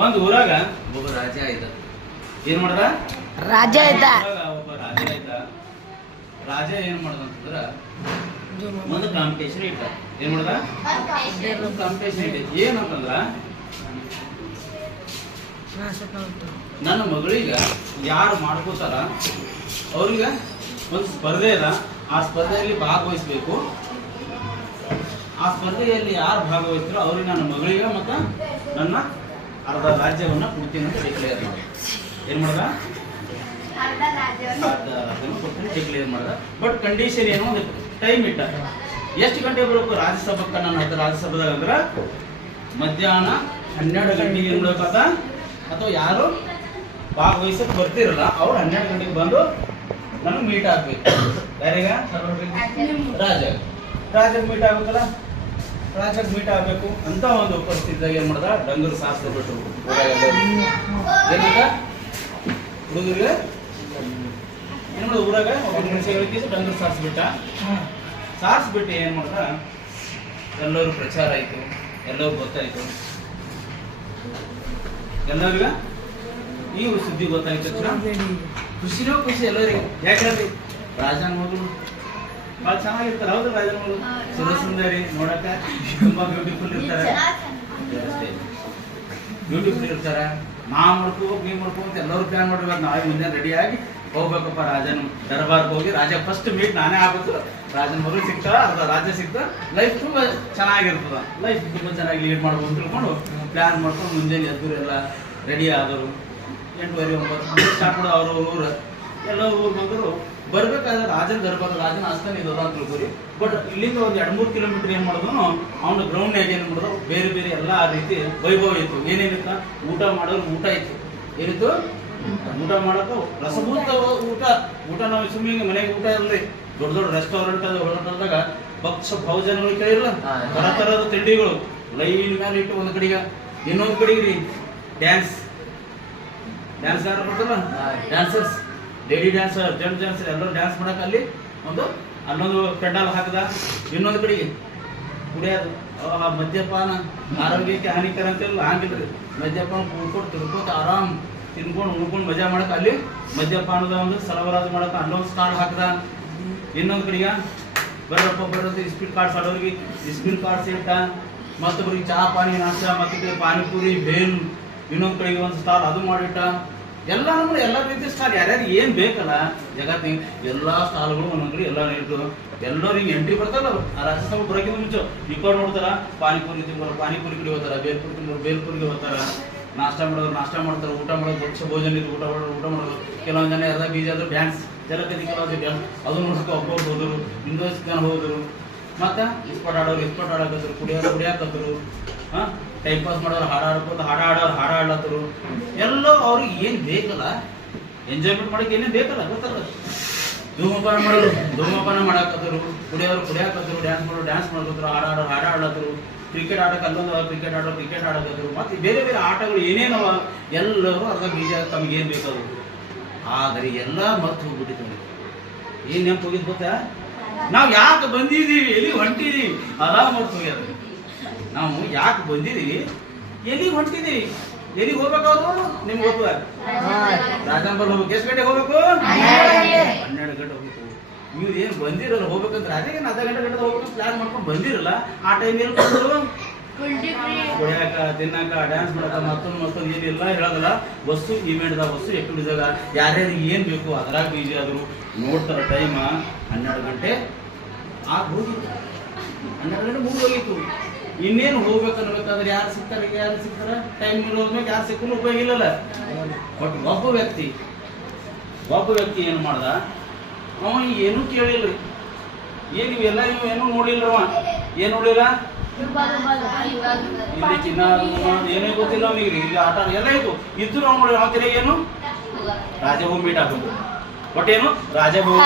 ಒಂದು ಊರಾಗ ಒಬ್ಬ ರಾಜ ಇದ್ದ. ಏನ್ ಮಾಡ್ದ? ರಾಜ ಇದ್ದ. ಒಬ್ಬ ರಾಜ ಇದ್ದ. ರಾಜ ಏನ್ ಮಾಡ್ದಂತಂದ್ರ ಒಂದು ಕಾಂಪಿಟೇಷನ್ ಇಟ್ಟ. ಏನ್ ಮಾಡ್ದ? ಕಾಂಪಿಟೇಷನ್ ಇಟ್ಟ. ಏನಂತಂದ್ರ ನನ್ನ ಮಗಳಿಗ ಯಾರು ಮಾಡ್ಕೋತಾರ ಅವ್ರಿಗೆ ಒಂದು ಸ್ಪರ್ಧೆ ಅದ. ಆ ಸ್ಪರ್ಧೆಯಲ್ಲಿ ಭಾಗವಹಿಸ್ಬೇಕು. ಆ ಸ್ಪರ್ಧೆಯಲ್ಲಿ ಯಾರು ಭಾಗವಹಿಸ್ತಾರೋ ಅವ್ರಿಗೆ ನನ್ನ ಮಗಳಿಗೆ ಮತ್ತು ನನ್ನ ಅರ್ಧ ರಾಜ್ಯವನ್ನ ಕೊಡ್ತೀನಿ ಅಂತ ಡಿಕ್ಲೇರ್ ಮಾಡ. ಏನ್ ಮಾಡ್ದ? ಅರ್ಧ ರಾಜ್ಯವನ್ನು ಕೊಡ್ತೀನಿ ಡಿಕ್ಲೇರ್ ಮಾಡ್ದ. ಬಟ್ ಕಂಡೀಷನ್ ಏನು, ಒಂದು ಟೈಮ್ ಇಟ್ಟ. ಎಷ್ಟು ಗಂಟೆ ಬರಬೇಕು ರಾಜ್ಯಸಭಕ್ಕ? ನನ್ನ ಹತ್ರ ರಾಜ್ಯಸಭಾದಾಗ ಅಂದ್ರ ಮಧ್ಯಾಹ್ನ 12 ಗಂಟೆಗೆ ಏನ್ ಮಾಡ್ಬೇಕಂತ, ಅಥವಾ ಯಾರು ಭಾಗವಹಿಸಕ್ ಬರ್ತಿರಲ್ಲ ಅವ್ರು 12 ಗಂಟೆಗೆ ಬಂದು ನನಗೆ ಮೀಟ್ ಆಗ್ಬೇಕು. ಯಾರೀಗ? ರಾಜಕ್ಕೆ ಮೀಟ್ ಆಗ್ಬೇಕಲ್ಲ. ರಾಜಕ್ಕೆ ಮೀಟ್ ಆಗ್ಬೇಕು ಅಂತ ಒಂದು ಪರಿಸ್ಥಿತಿದಾಗ ಏನ್ ಮಾಡ್ದ? ಡಂಗರು ಸಾರಿಸ್ಬಿಟ್ಟು ಏನಂತ ಹುಡುಗರಿಗೆ ಏನ್ ಮಾಡ, ಊರಾಗ ಒಬ್ಬ ಮನುಷ್ಯ ಹೇಳಿಕೆ ಡಂಗರು ಸಾರಿಸ್ಬಿಟ್ಟ. ಸಾರಿಸ್ಬಿಟ್ಟು ಏನ್ ಮಾಡ್ದ? ಎಲ್ಲರೂ ಪ್ರಚಾರ ಆಯ್ತು, ಎಲ್ಲರೂ ಗೊತ್ತಾಯ್ತು. ಎಲ್ಲರಿಗ ಈ ಸುದ್ದಿ ಗೊತ್ತಾಯ್ತು. ಖುಷಿನೋ ಖುಷಿ ಎಲ್ಲರಿಗೆ. ಯಾಕಂದ್ರೆ ರಾಜನ ಮಗಳು ಭಾಳ ಚೆನ್ನಾಗಿರ್ತಾರೆ. ಹೌದು, ರಾಜನ ಮಗಳು ಸುರಸುಂದರಿ, ನೋಡಕ ತುಂಬಾ ಬ್ಯೂಟಿಫುಲ್ ಇರ್ತಾರೆ. ಬ್ಯೂಟಿಫುಲ್ ಇರ್ತಾರ. ನಾ ಮಾಡ್ಕೋಬೇಕು, ನೀವ್ ಮಾಡ್ಕೋಬೇಕು, ಎಲ್ಲರೂ ಪ್ಲಾನ್ ಮಾಡ್ಬೇಕು. ನಾಳೆ ಮುಂದೆ ರೆಡಿ ಆಗಿ ಹೋಗ್ಬೇಕಪ್ಪ ರಾಜನ ದರ್ಬಾರ್ಗೆ ಹೋಗಿ. ರಾಜ ಫಸ್ಟ್ ಮೀಟ್ ನಾನೇ ಆಗ್ಬೇಕು. ರಾಜನ ಮಗಳು ಸಿಗ್ತಾರ, ಅರ್ಧ ರಾಜ್ಯ ಸಿಗ್ತಾರ. ಲೈಫ್ ತುಂಬಾ ಚೆನ್ನಾಗಿರ್ತದ. ಲೈಫ್ ತುಂಬಾ ಚೆನ್ನಾಗಿ ಲೀಡ್ ಮಾಡ್ಬೋದು ತಿಳ್ಕೊಂಡು ಪ್ಲಾನ್ ಮಾಡ್ಕೊಂಡು ಮುಂಜಾನೆ ಎದ್ದು ಎಲ್ಲ ರೆಡಿ ಆದರು. 8:30-9 ಸ್ಟಾರ್ಟ್ ಮಾಡೋದು. ಅವ್ರವ್ರ ಊರು ಎಲ್ಲ ಊರು ಬಂದರು. ಬರ್ಬೇಕಾದ್ರೆ ರಾಜನ ದರ್ಬಾರ್, ರಾಜನ ಆಸ್ಥಾನ ಇದ್ದದ ಅಂತ ತಿಳ್ಕೊರಿ. ಬಟ್ ಇಲ್ಲಿಂದ ಒಂದು 2-3 ಕಿಲೋಮೀಟರ್ ಏನ್ ಮಾಡೋದು, ಅವನ ಗ್ರೌಂಡ್ನಾಗ ಏನ್ ಮಾಡೋದು, ಬೇರೆ ಬೇರೆ ಎಲ್ಲಾ ರೀತಿ ವೈಭವ ಇತ್ತು. ಏನೇನಿತ್ತ? ಊಟ ಮಾಡೋರು ಊಟ ಇತ್ತು. ಏನಿತ್ತು? ಊಟ ಮಾಡಕ ರಸಭೂತ ಊಟ ನಾವು ಸುಮ್ಮನೆ ಮನೆಗೆ ಊಟ ಇರಲಿ. ದೊಡ್ಡ ದೊಡ್ಡ ರೆಸ್ಟೋರೆಂಟ್ ಹೊರಟಾಗ ಭಕ್ಷ ಭೋಜನಗಳು ಕೇಳಿರಲ್ಲ, ತರ ತರದ ತಿಂಡಿಗಳು ಲೈನ್ ಮೇಲೆ ಇಟ್ಟು ಒಂದ್ ಕಡೆಗೆ. ಇನ್ನೊಂದ್ ಕಡೆಗೆ ಡ್ಯಾನ್ಸ್ ಗಾರ ಬರ್ತಾರಲ್ಲ, ಡ್ಯಾನ್ಸರ್ಸ್, ಲೇಡಿ ಡ್ಯಾನ್ಸರ್, ಜೆಂಟ್ ಡ್ಯಾನ್ಸರ್ ಎಲ್ಲರೂ ಡ್ಯಾನ್ಸ್ ಮಾಡಕ್ ಅಲ್ಲಿ ಅಲ್ಲೊಂದು ಪೆಂಡಾಲ್ ಹಾಕದ. ಇನ್ನೊಂದು ಕಡೆಗೆ ಕುಡಿಯೋದು, ಮದ್ಯಪಾನ ಆರೋಗ್ಯಕ್ಕೆ ಹಾನಿಕರ ಅಂತೆಲ್ಲ ಹಂಗಿಲ್ರಿ. ಮದ್ಯಪಾನ ಕುಡ್ಕೊಂಡು ತಿಳ್ಕೊತ ಆರಾಮ್ ತಿನ್ಕೊಂಡು ಉಳ್ಕೊಂಡು ಮಜಾ ಮಾಡಕ್ ಅಲ್ಲಿ ಮದ್ಯಪಾನದ ಒಂದು ಸರಬರಾಜು ಮಾಡಕ್ ಅಲ್ಲೊಂದು ಸ್ಟಾಲ್ ಹಾಕದ. ಇನ್ನೊಂದು ಕಡೆಗೆ ಬರೋದು ಸ್ಪೀಡ್ ಕಾರ್ಡ್ಸ್ ಆಡೋರಿಗೆ ಸ್ಪೀಡ್ ಕಾರ್ಡ್ಸ್ ಇಟ್ಟ. ಮತ್ತೊಬ್ಬರಿಗೆ ಚಹಾ ಪಾನಿ ನಾಷ್ಟ, ಮತ್ತೆ ಪಾನಿಪುರಿ ಬೇಲ್. ಇನ್ನೊಂದು ಕಡೆಗೆ ಒಂದು ಸ್ಟಾಲ್ ಅದು ಮಾಡಿಟ್ಟ. ಎಲ್ಲ ನಮ್ಗೆ ಎಲ್ಲ ರೀತಿ ಸ್ಟಾಲ್ ಯಾರ್ಯಾರು ಏನ್ ಬೇಕಲ್ಲ ಜಗತ್ತಿನ ಎಲ್ಲಾ ಸ್ಟಾಲ್ಗಳು ಒಂದೊಂದ್ ಕಡೆ ಎಲ್ಲ ಇಟ್ಟು ಎಲ್ಲರೂ ಹಿಂಗೆ ಎಂಟ್ರಿ ಬರ್ತಾರಲ್ಲ. ಆ ರಾಜ್ಯಸಭೆ ಬರೋಕ್ಕಿಂತ ಮುಂಚೆ ಈ ಕಡೆ ನೋಡ್ತಾರ, ಪಾನಿಪುರಿ ತಿಂಬರು ಪಾನಿಪುರಿ ಕಡೆ ಹೋಗ್ತಾರ, ಬೇಲ್ಪುರಿ ತಿಂಬರು ಬೇಲ್ಪುರಿಗೆ ಹೋಗ್ತಾರ, ನಾಷ್ಟ ಮಾಡೋರು ನಾಷ್ಟ ಮಾಡ್ತಾರೆ, ಊಟ ಮಾಡೋದು ಭಕ್ಷ್ಯ ಭೋಜನ ಇದ್ದು ಊಟ ಮಾಡೋದು. ಕೆಲವೊಂದು ಜನ ಎಲ್ಲ ಬೀಜ ಆದ್ರು ಡ್ಯಾನ್ಸ್ ಜಲಕದಿ ಕೆಲವೊಂದು ಡ್ಯಾನ್ಸ್ ಅದು ನೋಡ್ಕೊ ಒಬ್ಬರು ಹೋದ್ರು, ಇನ್ನೊಂದು ಜನ ಹೋದ್ರು. ಮತ್ತೆ ಇಸ್ಪಾಟ್ ಆಡಕತ್ರು, ಕುಡಿಯಾಕತ್ರು. ಟೈಮ್ ಪಾಸ್ ಮಾಡೋರು ಹಾಡ ಹಾಡಾಡ್ಲತ್ತರು. ಎಲ್ಲ ಅವ್ರಿಗೆ ಏನ್ ಬೇಕಲ್ಲ, ಎಂಜಾಯ್ಮೆಂಟ್ ಮಾಡಕ್ಕೆ ಏನೇ ಬೇಕಲ್ಲ, ಗೊತ್ತಲ್ಲ. ಧೂಮಪಾನ ಮಾಡಾಕತ್ತರು, ಕುಡಿಯಾಕತ್ತರು, ಡ್ಯಾನ್ಸ್ ಮಾಡ್ಕತ್ರು, ಹಾಡಾಡ್ಲತ್ತರು. ಕ್ರಿಕೆಟ್ ಆಡಕ್ಕೆ ಅಲ್ಲೊಂದು ಕ್ರಿಕೆಟ್ ಆಡಕತ್ತರು. ಮತ್ತೆ ಬೇರೆ ಬೇರೆ ಆಟಗಳು ಏನೇನವ ಎಲ್ಲರೂ ಅರ್ಧ ಬೀಜ ತಮ್ಗೆ ಏನ್ ಬೇಕಾದ್ರು. ಆದರೆ ಎಲ್ಲ ಮರ್ತು ಹೋಗ್ಬಿಟ್ಟಿತ್ತು. ಏನ್ ನೆನಪು ಹೋಗಿದ್ ಗೊತ್ತಾ? ನಾವು ಯಾಕೆ ಬಂದಿದ್ದೀವಿ, ಎಲ್ಲಿ ಹೊಂಟಿದೀವಿ ಅದ ಮರ್ತು ಹೋಗ್ಯಾರ. ನಾವು ಯಾಕೆ ಬಂದಿದೀವಿ, ಎಲ್ಲಿಗೆ ಹೊಂಟಿದೀವಿ, ಎಲ್ಲಿಗೆ ಹೋಗ್ಬೇಕಾದ್ರು ನಿಮ್ಗೆ ಗೊತ್ತದ. ರಾಜಂಬರ್ ಹೋಗ್ಬೇಕು. ಎಷ್ಟು ಗಂಟೆಗೆ ಹೋಗ್ಬೇಕು? 12 ಗಂಟೆ ಹೋಗ್ಬೇಕು. ನೀವು ಏನು ಬಂದಿರಲ್ಲ ಹೋಗ್ಬೇಕಂದ್ರೆ ಅದೇ ಅರ್ಧ ಗಂಟೆ ಹೋಗ್ಬೇಕು ಪ್ಲಾನ್ ಮಾಡ್ಕೊಂಡು ಬಂದಿರಲ್ಲ. ಆ ಟೈಮ್ ಎಲ್ಲಿ ಬಂದರು? ಕುಡಿಯಾಕ, ತಿನ್ನಾಕ, ಡ್ಯಾನ್ಸ್ ಮಾಡಕ, ಮತ್ತೊಂದು ಏನಿಲ್ಲ ಹೇಳೋದಲ್ಲ. ವಸ್ತು ಇವೆಂಟ್ದಾಗ, ವಸ್ತು ಆಕ್ಟಿವಿಟೀಸ್ದಾಗ ಯಾರ್ಯಾರಿಗೆ ಏನ್ ಬೇಕು ಅದ್ರಾಗ ಬೀಜಿ ಆದ್ರು ನೋಡ್ತಾರ. ಟೈಮ್ 12 ಗಂಟೆ ಹೋಗಿತ್ತು. 12 ಗಂಟೆ ಮುಗಿದೋಗಿತ್ತು. ಇನ್ನೇನು ಹೋಗ್ಬೇಕನ್ಬೇಕಾದ್ರೆ ಯಾರು ಸಿಗ್ತಾರ? ಟೈಮ್ ಇರೋದ್ಮೇಲೆ ಯಾರು ಸಿಕ್ಕೂ ಉಪಯೋಗ ಇಲ್ಲಲ್ಲ. ಬಟ್ ಒಬ್ಬ ವ್ಯಕ್ತಿ ಏನು ಮಾಡ್ದ, ಅವ ಏನೂ ಕೇಳಿಲ್ರಿ. ಇವೆಲ್ಲ ಏನೂ ನೋಡಿಲ್ರವ. ಏನ್ ನೋಡಿಲ್ಲ? ಇಲ್ಲಿ ಚಿನ್ನ ಏನೇ ಗೊತ್ತಿಲ್ಲ ಅವನಿಗೆ. ಇಲ್ಲಿ ಆಟ ಎಲ್ಲ ಇತ್ತು ಇದ್ರು ಅವ್ನು ನೋಡಿ. ಅವನ ಏನು ರಾಜಭೂಮಿ ಮೀಟ್ ಹಾಕೋದು. ಬಟ್ ಏನು ರಾಜಭೂಮಿ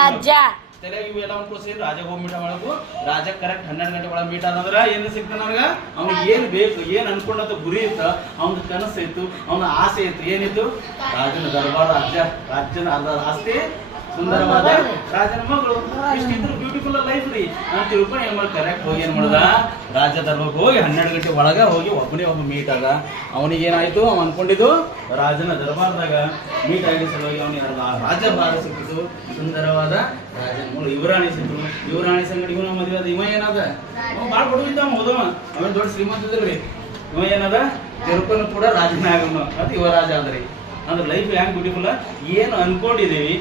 ಇವೆಲ್ಲ ಒಂದು ಸೇರಿ ರಾಜಭೂಮಿ ಮೀಟ ಮಾಡಬೇಕು. ರಾಜ ಕರೆಕ್ಟ್ 12 ಗಂಟೆ ಒಳಗೆ ಮೀಟ್ ಆದಂದ್ರೆ ಏನು ಸಿಗ್ತಾನ ನನಗ? ಅವ್ನಿಗೆ ಏನ್ ಬೇಕು, ಏನ್ ಅನ್ಕೊಂಡಂತ ಗುರಿ ಇತ್ತ, ಅವ್ನ ಕನಸು ಇತ್ತು, ಅವನ ಆಸೆ ಇತ್ತು. ಏನಿತ್ತು? ರಾಜನ ದರ್ಬಾರ, ರಾಜ್ಯನ ಆಸ್ತಿ ಸುಂದರವಾದ ರಾಜನ ಮಗಳು. ಇಷ್ಟಿದ್ರು ಬ್ಯೂಟಿಫುಲ್ ಲೈಫ್ ರೀ ಅಂತ ತಿಳ್ಕೊಂಡು ಏನ್ ಮಾಡಿ ಕರೆಕ್ಟ್ ಹೋಗಿ ಏನ್ ಮಾಡ್ದ, ರಾಜ ದರ್ಬಾರ್ಗೆ ಹೋಗಿ 12 ಗಂಟೆ ಒಳಗ ಹೋಗಿ ಒಬ್ಬನೇ ಒಬ್ಬ ಮೀಟ್ ಆಗ. ಅವನಿಗೆ ಏನಾಯ್ತು, ಅವ ಅನ್ಕೊಂಡಿದ್ದು ರಾಜನ ದರ್ಬಾರ್ದಾಗ ಮೀಟ್ ಆಗಿ ಸಲುವಾಗಿ ಅವನಿಗೆ ರಾಜಭಾರ ಸಿಕ್ಕಿತು. ಸುಂದರವಾದ ರಾಜನ ಮಗಳು ಯುವರಾಣಿ ಸಿಕ್ತು. ಯುವರಾಣಿ ಸಂಗಡ ಇವನ ಮದುವೆ ಅದ. ಇವ ಏನಾದ, ಅವ ಭಾಳ ಬಡವಿದ್ದ, ಅವ ಹೋದವ, ಅವನ್ ದೊಡ್ಡ ಶ್ರೀಮಂತ ಇದ್ರಿ. ಇವ ಏನದ, ತಿರುಪನು ಕೂಡ ರಾಜನಾಗಮ ಅದು ಯುವರಾಜ ಆದ್ರಿ. ಅಂದ್ರೆ ಲೈಫ್ ಹ್ಯಾಂಗ್ ಬ್ಯೂಟಿಫುಲ್. ಏನು ಅನ್ಕೊಂಡಿದೀವಿ